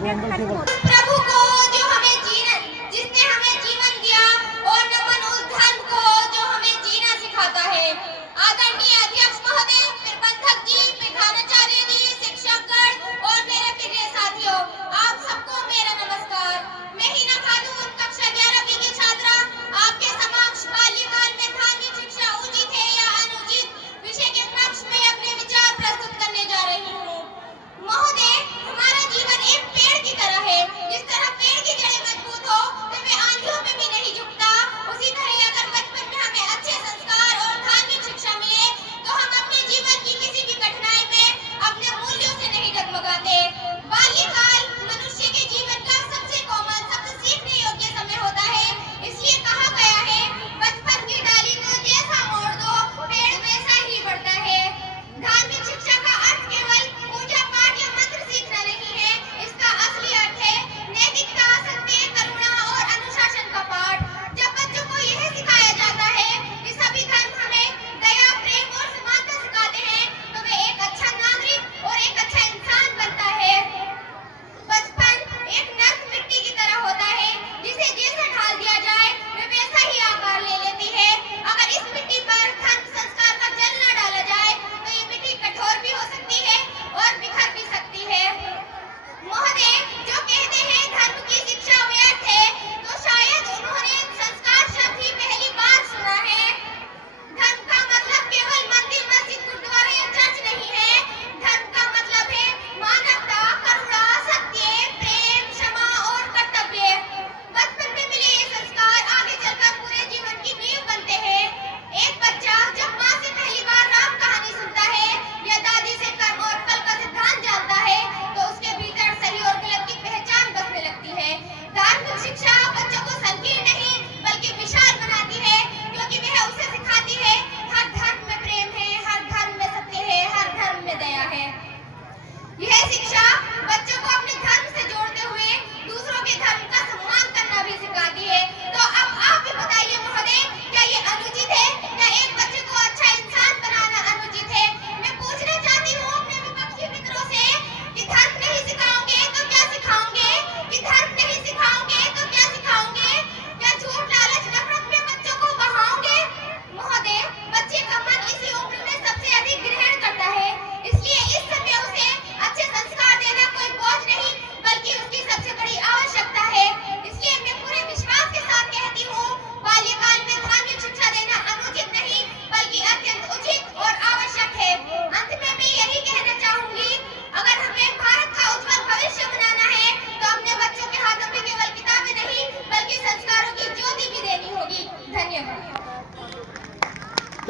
आगे खत्म होता है। प्रभु को जो हमें जीवन, जिसने हमें जीवन दिया, और नमन उस धर्म को जो हमें जीना सिखाता है। आदरणीय अध्यक्ष महोदय, प्रबंधक जी, प्रधानाचार्य जी, शिक्षकगण और मेरे प्रिय साथियों, आप सबको मेरा नमस्कार। मैं हिना खातून, कक्षा 11वीं की छात्रा, आपके समक्ष बाल्यकाल में धार्मिक शिक्षा उचित है या अनुचित विषय के पक्ष में अपने विचार प्रस्तुत करने जा रही हूँ। महोदय, हमारा जीवन एक पेड़ की तरह है। जिस तरह पेड़ की जड़ें मजबूत हो तो वह आंधियों में भी नहीं झुकता, उसी तरह अगर बचपन में हमें अच्छे संस्कार और धार्मिक शिक्षा मिले तो हम अपने जीवन की किसी भी कठिनाई में अपने मूल्यों से नहीं डगमगाते। बाल्यकाल मनुष्य के जीवन का सबसे कोमल, सबसे सीखने योग्य समय होता है। इसलिए कहा गया है, बचपन की डाली को जैसा मोड़ दो, पेड़ वैसा ही बढ़ता है। धार्मिक शिक्षा का अर्थ केवल पूजा पाठ या मंत्र सीखना नहीं है। इसका असली अर्थ है नैतिकता, सत्य, करुणा और अनुशासन का पाठ। जब बच्चों को यह सिखाया जाता है कि सभी धर्म हमें दया, प्रेम और समानता सिखाते हैं, तो वे एक अच्छा नागरिक और एक अच्छा इंसान बनता है। बचपन एक नर्म मिट्टी की तरह होता है, जिसे जैसा ढाल दिया जाए वे वैसा ही आकार ले लेती है। अगर इस मिट्टी पर धर्म संस्कार का जल न डाला जाए तो ये मिट्टी कठोर भी हो सकती है और बिखर भी सकती है। महोदय, जो कहते हैं धर्म की शिक्षा व्यर्थ है, तो शायद उन्होंने संस्कार शब्द ही पहली बार सुना है। धर्म का मतलब केवल मंदिर, मस्जिद, गुरुद्वारा या चर्च नहीं है। धर्म का मतलब है मानवता, करुणा, सत्य, प्रेम, क्षमा और कर्तव्य। बचपन में मिले ये संस्कार आगे चलकर पूरे जीवन की नींव बनते हैं। एक बच्चा जब माँ से पहली बार राम कहानी सुनता है या दादी से कर्म और फल का सिद्धांत जानता है, तो उसके भीतर सही और गलत की पहचान बसने लगती है। धार्मिक शिक्षा बच्चों को संकीर्ण नहीं बल्कि विशाल बनाती है, क्योंकि वह उसे सिखाती है हर धर्म में प्रेम है, हर धर्म में सत्य है, हर धर्म में दया है। यह शिक्षा बच्चों को अपने धर्म से जोड़ते हुए दूसरों के धर्म का सम्मान करना भी सिखाती है। तो अब आप ही बताइए महोदय, क्या ये अनुचित है? क्या एक बच्चे को अच्छा इंसान बनाना अनुचित है? मैं पूछना चाहती हूँ अपने विपक्षी मित्रों से कि धर्म नहीं सिखाओगे तो क्या सिखाओगे? कि धर्म नहीं सिखाओगे तो क्या सिखाओगे? क्या झूठ, लालच, नफरत में बच्चों को बहाओगे? महोदय, बच्चे का मन इसी उम्र में सबसे अधिक ग्रहण करता है, इसलिए इस समय उसे अच्छे संस्कार देना कोई बोझ नहीं बल्कि उसकी सबसे बड़ी आवश्यकता है। इसलिए मैं पूरे विश्वास के साथ कहती हूँ, बाल्यकाल में धार्मिक शिक्षा देना अनुचित नहीं बल्कि अत्यंत उचित और आवश्यक है। अंत में मैं यही कहना चाहूंगी, अगर हमें भारत का उज्जवल भविष्य बनाना है तो अपने बच्चों के हाथों में केवल किताबें नहीं बल्कि संस्कारों की ज्योति भी देनी होगी। धन्यवाद।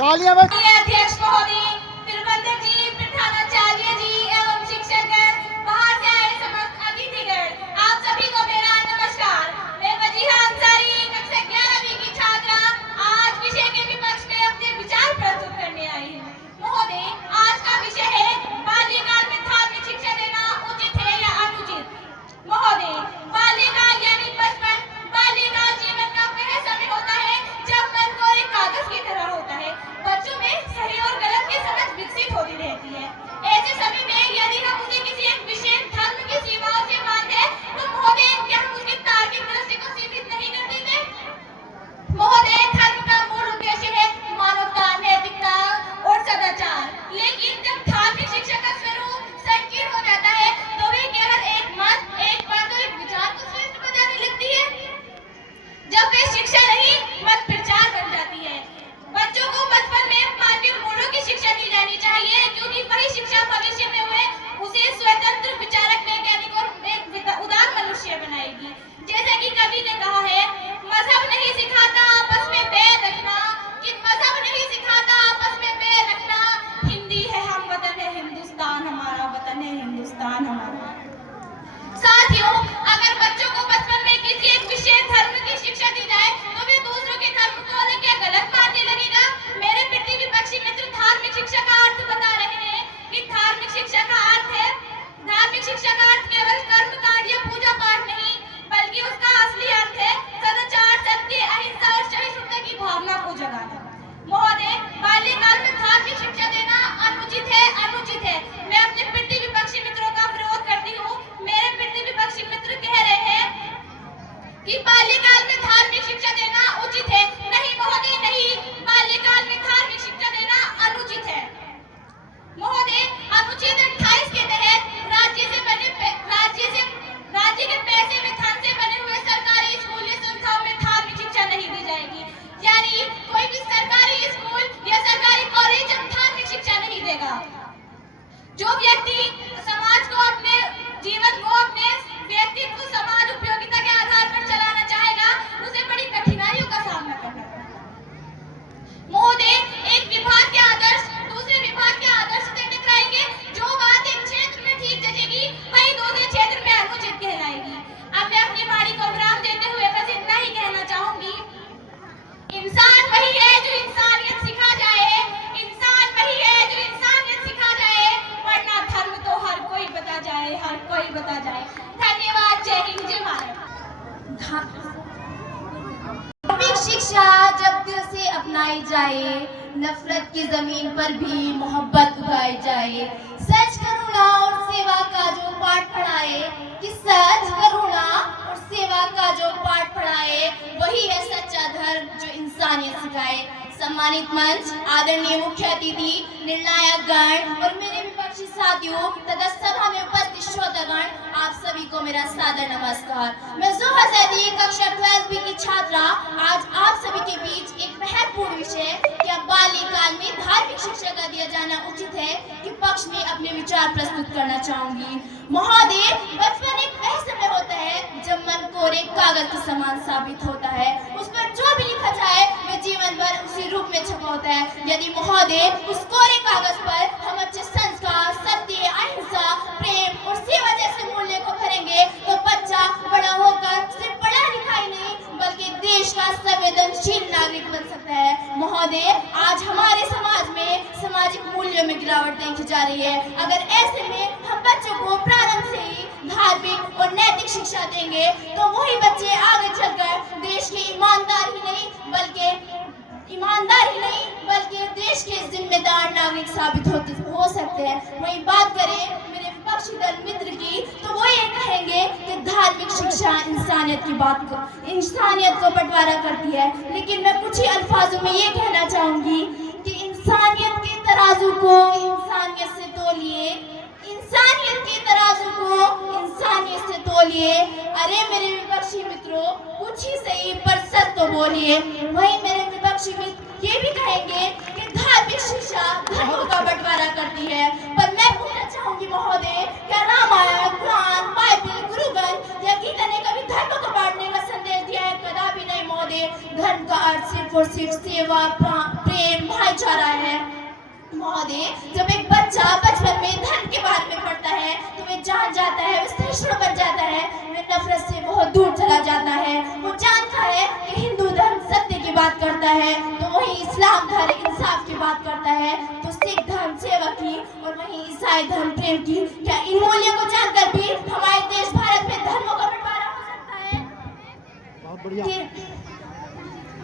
अध्यक्ष महोदय, प्रबंधक जी, प्रधानाचार्य जी एवं शिक्षकगण, बाहर से आए समस्त अतिथिगण, आप सभी को मेरा नमस्कार। मैं वजीहा अंसारी, कक्षा 11वीं की छात्रा, आज विषय के विपक्ष में अपने विचार प्रस्तुत करने आई हूँ। महोदय, आज का विषय है बाल्यकाल में धार्मिक शिक्षा देना उचित है या अनुचित। महोदय, बाल्यकाल यानी बचपन, बाल्यकाल जीवन का वह समय होता है जब मन को एक कागज की तरह होता है। बच्चों में सही और गलत की समझ विकसित होती रहती है। ऐसे समय में यदि हम उसे किसी एक विशेष धर्म की सीमाओं से बांधे तो महोदय, क्या हम उसकी तार्किक दृष्टि को सीमित नहीं कर देते? महोदय, धर्म का मूल उद्देश्य है मानवता, नैतिकता और सदाचार, लेकिन जब धार्मिक शिक्षा का स्वरूप संकीर्ण हो जाता है तो वे केवल एक मत, एक बात और एक विचार को श्रेष्ठ बताने लगती है। जब वे शिक्षा नहीं मत प्रचार बन जाती है। बच्चों को बचपन में मानवीय मूल्यों की शिक्षा दी जानी चाहिए, क्योंकि वही शिक्षा भविष्य में उसे स्वतंत्र, विचारक, वैज्ञानिक और एक उदार मनुष्य बनाएगी। जैसा कि कवि ने कहा है, मजहब नहीं सिखाता आपस में बैर रखना, कि मजहब नहीं सिखाता आपस में बैर रखना, हिंदी है हम वतन है हिंदुस्तान हमारा, वतन है हिंदुस्तान हमारा। साथियों, अगर बच्चों को बचपन में किसी एक विशेष धर्म की शिक्षा दी जाए तो वे दूसरों के धर्म को अलग या गलत मानने लगेगा। मेरे पितृ विपक्षी मित्र धार्मिक शिक्षा का अर्थ बता रहे हैं कि धार्मिक शिक्षा का अर्थ है, धार्मिक शिक्षा का अर्थ केवल कर्म कांड या पूजा पाठ नहीं बल्कि उसका असली अर्थ है सदाचार, सत्य, अहिंसा और सहिष्णुता की भावना को जगाना। महोदय, बाल्यकाल में धार्मिक शिक्षा देना अनुचित है, अनुचित है। मैं अपने पितृ विपक्षी मित्रों का विरोध करती हूँ। मेरे पितृ विपक्षी कोई बता जाए। धन्यवाद। जय हिंद, जय भारत। धार्मिक शिक्षा जब दिल से अपनाई जाए, नफरत की जमीन पर भी मोहब्बत उगाई जाए। सच, करुणा और सेवा का जो पाठ पढ़ाए, कि सच, करुणा और सेवा का जो पाठ पढ़ाए, वही है सच्चा धर्म जो इंसानियत सिखाए। सम्मानित मंच, आदरणीय मुख्य अतिथि, निर्णायक गण और मेरे विपक्षी साथियों तथा सभा में उपस्थित श्रोतागण, आप सभी को मेरा सादर नमस्कार। मैं जोहरा जैदी, कक्षा 12वीं की छात्रा, आज आप सभी के बीच एक महत्वपूर्ण विषय क्या बाल्यकाल में धार्मिक शिक्षा का दिया जाना उचित है के पक्ष में अपने विचार प्रस्तुत करना चाहूंगी। महोदय, बचपन एक वह समय होता है जब मन कोरे कागज के समान साबित होता है। उस पर जो भी लिखा जाए वह जीवन भर उसी रूप में छपा होता है। यदि महोदय उस कोरे कागज पर हम अच्छे संस्कार, सत्य, अहिंसा, प्रेम और सेवा जैसे मूल्य को भरेंगे तो बच्चा बड़ा होकर सिर्फ पढ़ा लिखा ही नहीं बल्कि देश का संवेदनशील नागरिक बन सकता है। महोदय, आज हमारे समाज में सामाजिक मूल्यों में गिरावट देखी जा रही है। अगर ऐसे में हम बच्चों को प्रारंभ से ही धार्मिक और नैतिक शिक्षा देंगे तो वही बच्चे आगे चलकर देश के ईमानदार ही नहीं बल्कि देश के जिम्मेदार नागरिक साबित हो सकते हैं। वही बात करें मेरे विपक्षी दल मित्र की तो वो ये कहेंगे कि धार्मिक शिक्षा इंसानियत को बंटवारा करती है। लेकिन मैं कुछ ही अल्फाजों में ये कहना चाहूंगी कि इंसानियत के तराजू को इंसानियत से तोलिए, इंसानियत के तराजू को इंसानियत से तोलिए। अरे मेरे विपक्षी मित्रों, कुछ ही सही पर सच तो बोलिए। वही मेरे विपक्षी मित्र ये भी कहेंगे कि धार्मिक शिक्षा धर्मों का बंटवारा करती है। पर मैं पूछना चाहूंगी महोदय, क्या रामायण, कुरान, बाइबल, गुरु ग्रंथ या गीता ने कभी धर्मों को बांटने का संदेश दिया है? कदापि नहीं महोदय। धर्म का अर्थ सिर्फ और सिर्फ सेवा, प्रेम, भाईचारा है। महोदय, जब एक बच्चा बचपन में धर्म के बारे में पढ़ता है तो वह जान जाता है, वह सहिष्णु बन जाता है, वह नफरत से बहुत दूर चला जाता है। वो जानता है कि हिंदू धर्म सत्य की बात करता है तो वही इस्लाम धर्म इंसाफ की बात करता है, तो सिख धर्म सेवा की और वही ईसाई धर्म प्रेम की। क्या इन मूल्यों को जानकर भी हमारे देश भारत में धर्मों का बंटवारा हो सकता है? बहुत बढ़िया।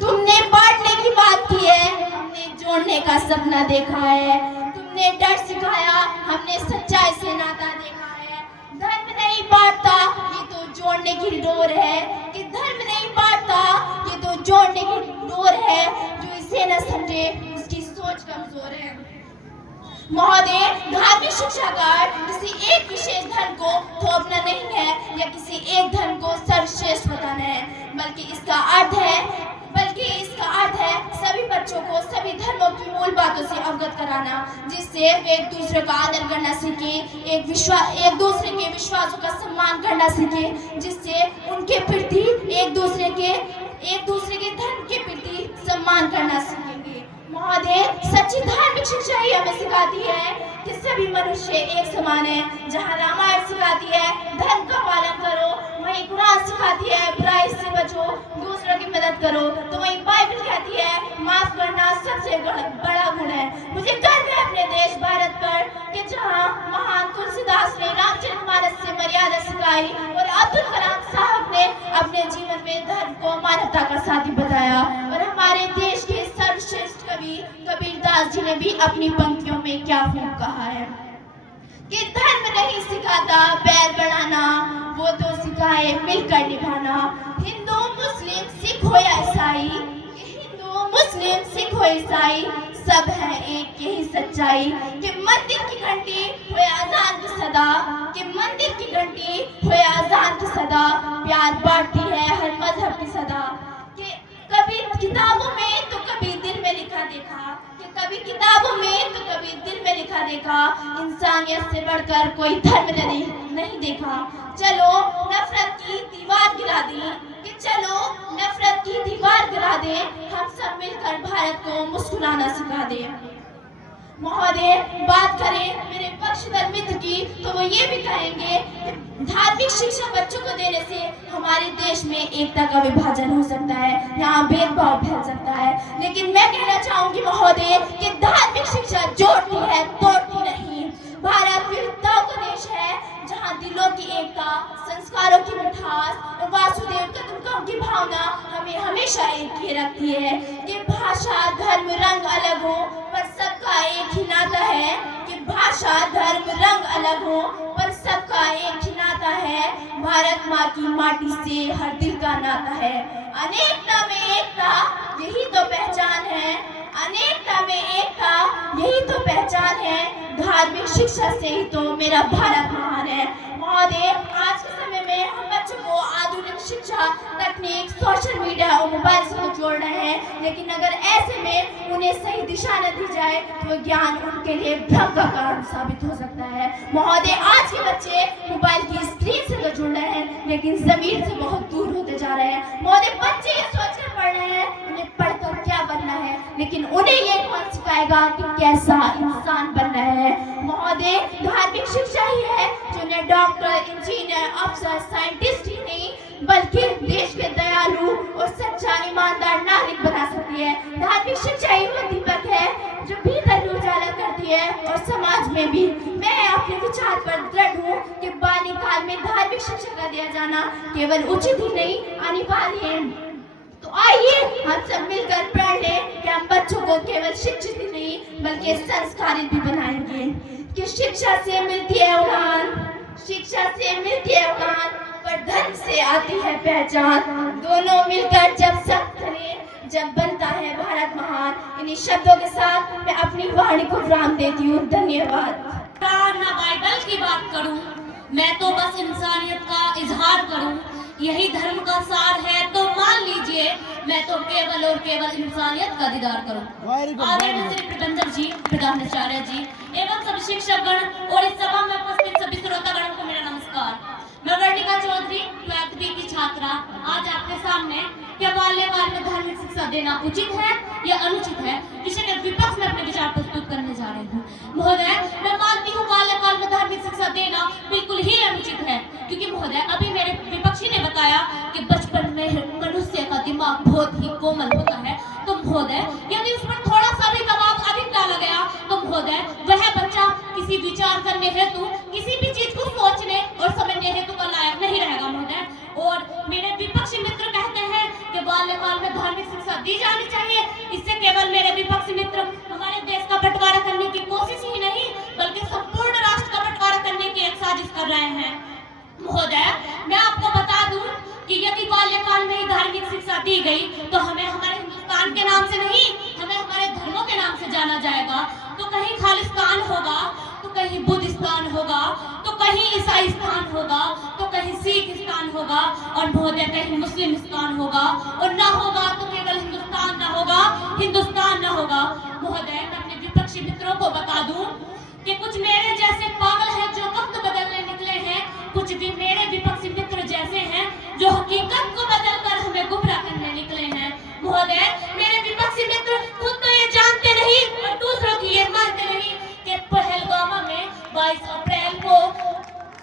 तुमने बांटने की बात की है, हमने जोड़ने का सपना देखा है। तुमने डर सिखाया, हमने सच्चाई से नाता देखा है। धर्म नहीं बांटता, ये तो जोड़ने की डोर है। कि धर्म नहीं बांटता, ये तो जोड़ने की डोर है। जो इसे न समझे उसकी सोच कमजोर है। महोदय, धार्मिक शिक्षा का किसी एक विशेष धर्म को थोपना नहीं है या किसी एक धर्म को सर्वश्रेष्ठ बताना है, बल्कि इसका अर्थ है सभी बच्चों को सभी धर्मों की मूल बातों से अवगत कराना, जिससे वे एक दूसरे का आदर करना सीखे, एक दूसरे के विश्वासों का सम्मान करना सीखे, जिससे उनके प्रति एक दूसरे के धर्म के प्रति सम्मान करना सीखेंगे। महोदय, सच्ची धार्मिक शिक्षा ही हमें सिखाती है कि सभी मनुष्य एक समान है। जहाँ रामायण सिखाती है धर्म का पालन करो, वहीं कुरान सिखाती है बुराई से बचो, दूसरों की मदद करो, तो वहीं बाइबल कहती है माफ करना सबसे बड़ा गुण है। मुझे गर्व है अपने देश भारत पर कि जहाँ महान तुलसीदास ने रामचरितमानस से मर्यादा सिखाई और अब्दुल कलाम साहब ने अपने जीवन में धर्म को मानवता का साथी बताया, और हमारे देश के सर्वश्रेष्ठ कवि कबीरदास जी ने भी अपनी पंक्तियों में क्या खूब कहा है कि धर्म नहीं सिखाता बैर बढ़ाना, वो तो सिखाए मिलकर निभाना। हिंदू मुस्लिम सिख हो या ईसाई, हिंदू मुस्लिम सिख हो ईसाई, सब है एक यही सच्चाई कि मंदिर की घंटी हो अजान की सदा, कि मंदिर की घंटी हो अजान की सदा, प्यार बांटती है हर मजहब की सदा। कि कभी किताबों में तो कभी दिल में लिखा देखा, कि कभी किताबों में तो कभी दिल में लिखा देखा, इंसानियत से बढ़कर कोई धर्म नहीं देखा। चलो नफरत की दीवार गिरा दी, कि चलो नफरत की दीवार गिरा दे, हम सब मिलकर भारत को मुस्कुराना सिखा दे। महोदय, बात करें मेरे पक्षधर मित्र की तो वो ये भी कहेंगे कि धार्मिक शिक्षा बच्चों को देने से हमारे देश में एकता का विभाजन हो सकता है, यहाँ भेदभाव फैल सकता है। लेकिन मैं कहना चाहूंगी महोदय कि धार्मिक शिक्षा जोड़ती है, तोड़ती नहीं। भारत विविधताओं का देश है, जहाँ जहाँ दिलों की एकता, संस्कारों की मिठास और वासुदेव तत्व की भावना हमें हमेशा एक किए रखती है। कि भाषा धर्म रंग अलग हो पर सबका एक ही नाता है। कि भाषा धर्म रंग अलग हो पर सबका एक ही नाता है। भारत माँ की माटी से हर दिल का नाता है। अनेकता में एकता यही तो पहचान है। अनेकता में एकता यही तो पहचान है। धार्मिक शिक्षा से ही तो मेरा भारत महान है। महोदय, आज के समय में हम बच्चों को आधुनिक शिक्षा, तकनीक, सोशल मीडिया और मोबाइल से तो जोड़ रहे हैं, लेकिन अगर ऐसे में उन्हें सही दिशा न दी जाए तो ज्ञान उनके लिए भ्रम का कारण साबित हो सकता है। महोदय, आज के बच्चे मोबाइल की स्क्रीन से तो जुड़ रहे हैं, लेकिन जमीन से बहुत दूर होते जा रहे हैं। महोदय, बच्चे ये सोचकर पढ़ रहे हैं उन्हें पढ़कर क्या बनना है, लेकिन उन्हें ये कौन सिखाएगा कि कैसा इंसान बनना है। महोदय, धार्मिक शिक्षा ही है जो उन्हें डॉक्टर, इंजीनियर, अफसर, साइंटिस्ट ही नहीं बल्कि देश के दयालु और सच्चा ईमानदार नागरिक बना सकती है। धार्मिक शिक्षा ही वो दीपक है जो भीतर उजाला करती है और समाज में भी। मैं अपने विचार पर दृढ़ हूँ कि बाल्यकाल में धार्मिक शिक्षा का दिया जाना केवल उचित ही नहीं, अनिवार्य है। तो आइए हम सब मिलकर प्रण लें कि हम बच्चों को केवल शिक्षित ही नहीं बल्कि संस्कारित भी बनाएंगे। कि शिक्षा से मिलती है उड़ान, शिक्षा से मिलती है उड़ान, पर धर्म से आती है पहचान। दोनों मिलकर जब सब करें जब बनता है भारत महान। इन्हीं शब्दों के साथ मैं अपनी वाणी को विराम देती हूँ। धन्यवाद। ना बाइबल की बात करूं, मैं तो बस इंसानियत का इजहार करूं। यही धर्म का सार है तो मान लीजिए मैं तो केवल और केवल इंसानियत का दीदार करूं। आदरणीय श्री प्रबंधक जी, प्रधानाचार्य जी एवं सभी शिक्षकगण और इस सभा में उपस्थित सभी श्रोतागणों को मेरा नमस्कार। मैं वर्णिका चौधरी 12th B की छात्रा आज आपके सामने क्या बाल्यकाल में धार्मिक शिक्षा देना उचित है या अनुचित है विषय के विपक्ष में अपने विचार प्रस्तुत करने जा रही हूँ। महोदय, मैं मानती हूँ बाल्यकाल में धार्मिक शिक्षा देना बिल्कुल ही अनुचित है, क्योंकि महोदय अभी मेरे विपक्षी ने बताया कि बचपन में मनुष्य का दिमाग बहुत ही कोमल होता है। तो महोदय, यदि उस पर थोड़ा सा भी दबाव अधिक डाला गया तो महोदय वह बच्चा किसी विचार करने हेतु, किसी भी चीज को सोचने और समझने हेतु का लायक नहीं रहेगा महोदय। और मेरे विपक्षी मित्र कहते हैं कि बाल्यकाल में धार्मिक शिक्षा दी जानी चाहिए। इससे केवल मेरे विपक्षी मित्र हमारे देश का बंटवारा करने की कोशिश ही नहीं बल्कि संपूर्ण राष्ट्र का बंटवारा करने की एक साजिश कर रहे हैं। महोदय, मैं आपको बता दूं कि यदि बाल्यकाल में ही धार्मिक शिक्षा दी गई तो हमें हमारे हिंदुस्तान के नाम से नहीं, हमें हमारे धर्मों के नाम से जाना जाएगा। तो कहीं खालिस्तान होगा, तो कहीं बुद्धिस्तान होगा, तो कहीं ईसाई स्थान होगा, तो कहीं सिख स्थान होगा और महोदय कहीं मुस्लिम स्थान होगा। और ना होगा तो केवल हिंदुस्तान ना होगा, हिंदुस्तान ना होगा। महोदय, मैं अपने विपक्षी मित्रों को बता दूं कि कुछ मेरे जैसे पागल हैं जो वक्त बदलने निकले हैं, कुछ भी मेरे विपक्षी मित्र जैसे हैं जो हकीकत को बदलकर हमें गुमराह करने निकले हैं। महोदय, मेरे विपक्षी मित्र खुद तो ये जानते नहीं और दूसरों की ये मानते नहीं कि पहलगाम में 22 अप्रैल को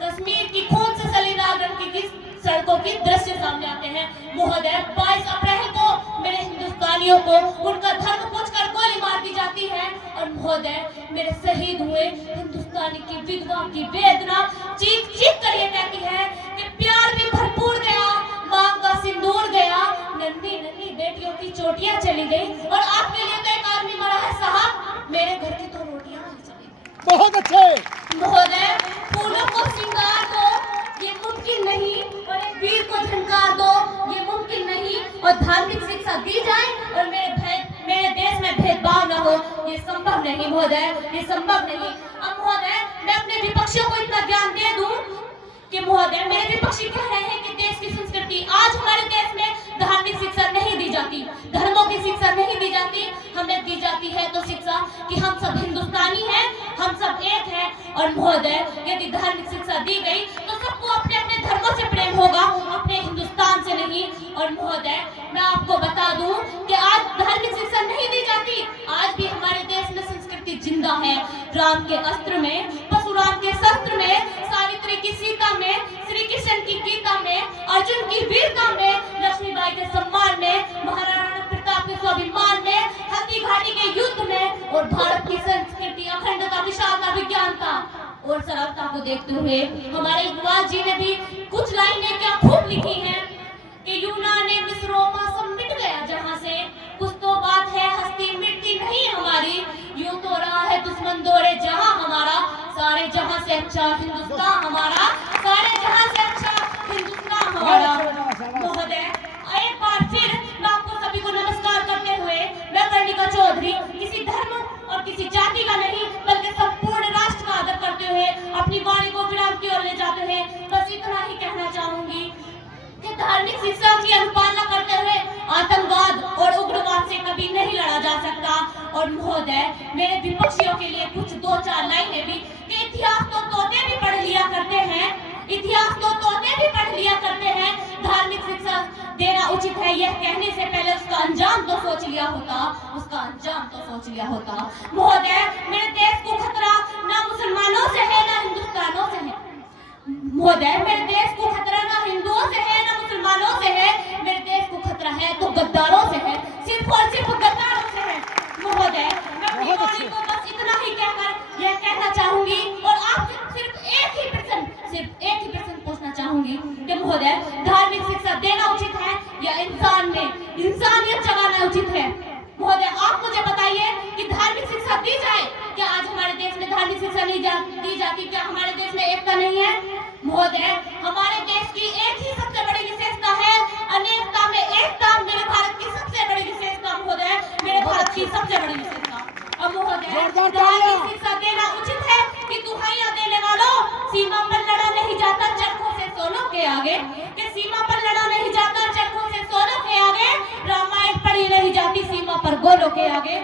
कश्मीर की खून से सली लाल रंग की सड़कों की दृश्य सामने आते हैं। महोदय, 22 अप्रैल को मेरे हिंदुस्तानियों को उनका धर्म पूछकर गोली मार दी जाती है। और महोदय, मेरे शहीद हुए हिंदुस्तानी की विधवा की वेदना चीख चीख कर ये कहती है कि प्यार भी भरपूर गया, मांग का सिंदूर गया, नन्ही नन्ही बेटियों की चोटियां चली गई और आपके लिए तो एक आदमी मरा है साहब, मेरे घर की तो रोटियां ही चली गई। बहुत अच्छे। महोदय, फूलों को श्रृंगार दो ये मुमकिन नहीं और एक वीर को झंकार दो ये मुमकिन नहीं और धार्मिक शिक्षा दी जाए और मेरे देश में भेदभाव न हो ये संभव नहीं महोदय, ये संभव नहीं। अब महोदय, मैं अपने विपक्षियों को इतना ज्ञान दे दूं कि महोदय मेरे विपक्षी कह रहे हैं कि देश की संस्कृति आज हमारे देश में धार्मिक शिक्षा नहीं दी जाती, धर्मों की शिक्षा नहीं दी जाती, हमें दी जाती है तो शिक्षा कि हम सब हिंदुस्तानी हैं, हम सब एक हैं। और महोदय, यदि धार्मिक शिक्षा दी गई तो सबको अपने अपने धर्मों से प्रेम होगा, अपने हिंदुस्तान से नहीं। और महोदय, मैं आपको बता दूं कि आज धार्मिक शिक्षा नहीं दी जाती, आज भी हमारे देश में संस्कृति जिंदा है। राम के अस्त्र में, परशुराम के शस्त्र में, सावित्री की सीता में, श्री कृष्ण की गीता में, अर्जुन की वीरता में, लक्ष्मीबाई के सम्मान में, महाराणा प्रताप के स्वाभिमान में, हल्दी घाटी के युद्ध में और भारत की संस्कृति अखंडता, विशालता, विज्ञानता और सरलता को देखते हुए हमारे इकबाल जी ने भी कुछ लाइनें क्या खूब लिखी हैं कि यूनाने मिस्रोमा सब मिट गया जहां से, कुछ तो बात है हस्ती मिटती नहीं हमारी, यूं तो रहा है दुश्मन दौड़े जहां हमारा, सारे जहां से अच्छा हिंदुस्तान हमारा, सारे जहां से अच्छा हिंदुस्तान हमारा। महोदय, एक बार फिर मैं आपको सभी को नमस्कार करते हुए मैं कर्णिका चौधरी किसी धर्म और किसी जाति का नहीं बल्कि संपूर्ण राष्ट्र का आदर करते हुए अपनी वाणी को विराम की ओर ले जाते हुए बस इतना ही कहना चाहूंगी कि धार्मिक शिक्षा की अनुपालना करते हुए आतंकवाद और उग्रवाद से कभी नहीं लड़ा जा सकता। और महोदय, मेरे विपक्षियों के लिए कुछ 2-4 लाइनें भी कि इतिहास तो तोते भी पढ़ लिया करते हैं, इतिहास तो तोते भी पढ़ लिया करते हैं, धार्मिक शिक्षा देना उचित है यह कहने से पहले उसका अंजाम तो सोच लिया होता, उसका अंजाम तो सोच लिया होता। महोदय, मेरे देश को खतरा ना मुसलमानों से है ना हिंदुस्तानों से है, महोदय मेरे देश को खतरा ना हिंदुओं से है ना मुसलमानों से है, मेरे देश को खतरा है तो गद्दारों से है, सिर्फ और सिर्फ गद्दारों से है। महोदय, मैं अपनी वाणी को बस इतना ही कहकर यह कहना चाहूंगी और आप सिर्फ एक ही प्रश्न पूछना चाहूंगी कि महोदय, धार्मिक शिक्षा देना उचित है या इंसान में इंसानियत जगाना उचित है? महोदय, आप मुझे बताइए कि धार्मिक शिक्षा दी जाए, क्या आज हमारे देश में धार्मिक शिक्षा नहीं दी जाती? क्या हमारे देश में एकता नहीं है? महोदय, हमारे देश की एक ही सबसे बड़ी विशेषता है, अनेकता में एकता मेरे भारत की सबसे बड़ी विशेषता। महोदय, मेरे भारत की सबसे बड़ी विशेषता। अब महोदय, धार्मिक शिक्षा देना उचित है कि दुहाइयां देने वालों, सीमा पर लड़ा नहीं जाता चरखों से सोलों के आगे, कि सीमा पर लड़ा नहीं जाता चरखों से सोलों के आगे, रामायण पढ़ी नहीं जाती सीमा पर गोलों के आगे।